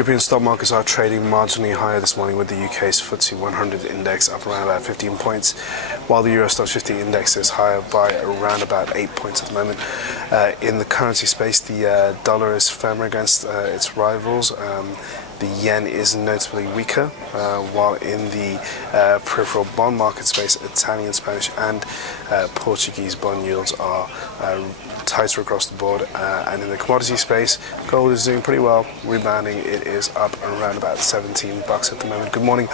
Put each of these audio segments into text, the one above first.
European stock markets are trading marginally higher this morning, with the UK's FTSE 100 index up around about 15 points, while the Euro Stoxx 50 index is higher by around about 8 points at the moment. In the currency space, the dollar is firmer against its rivals. The yen is notably weaker, while in the peripheral bond market space, Italian, Spanish and Portuguese bond yields are tighter across the board. And in the commodity space, gold is doing pretty well, rebounding. It is up around about $17 at the moment. Good morning,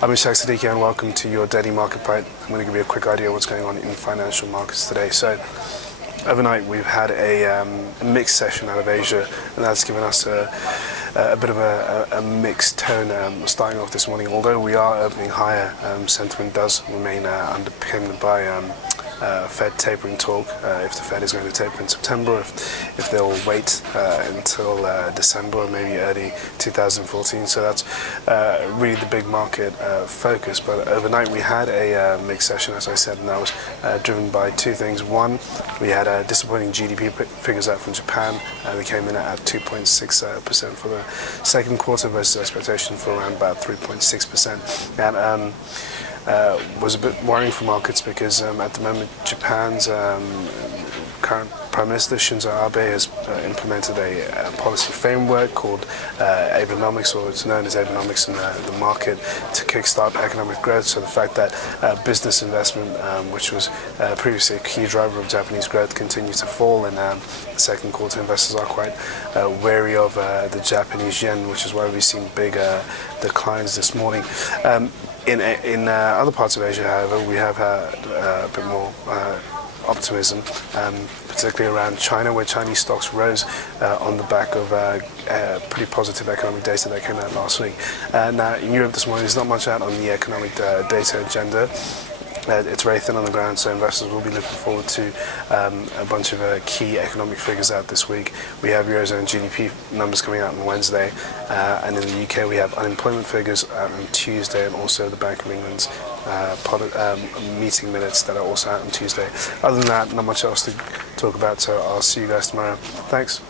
I'm Ishaq Siddiqi and welcome to your daily market bite. I'm going to give you a quick idea of what's going on in financial markets today. So overnight we've had a mixed session out of Asia, and that's given us a bit of a mixed tone starting off this morning. Although we are opening higher, sentiment does remain underpinned by Fed tapering talk, if the Fed is going to taper in September, if they'll wait until December or maybe early 2014. So that's really the big market focus. But overnight we had a mixed session, as I said, and that was driven by two things. One, we had disappointing GDP figures out from Japan. They came in at 2.6% for the second quarter versus expectation for around about 3.6%. And was a bit worrying for markets because at the moment Japan's current Prime Minister Shinzo Abe has implemented a policy framework called Abenomics, or it's known as Abenomics in the market, to kickstart economic growth. So the fact that business investment, which was previously a key driver of Japanese growth, continues to fall in the second quarter. Investors are quite wary of the Japanese yen, which is why we've seen big declines this morning. In other parts of Asia, however, we have had a bit more optimism, particularly around China, where Chinese stocks rose on the back of pretty positive economic data that came out last week. Now in Europe this morning, there's not much out on the economic data agenda. It's very thin on the ground, so investors will be looking forward to a bunch of key economic figures out this week. We have Eurozone GDP numbers coming out on Wednesday, and in the UK we have unemployment figures on Tuesday, and also the Bank of England's meeting minutes that are also out on Tuesday. Other than that, not much else to talk about, so I'll see you guys tomorrow. Thanks.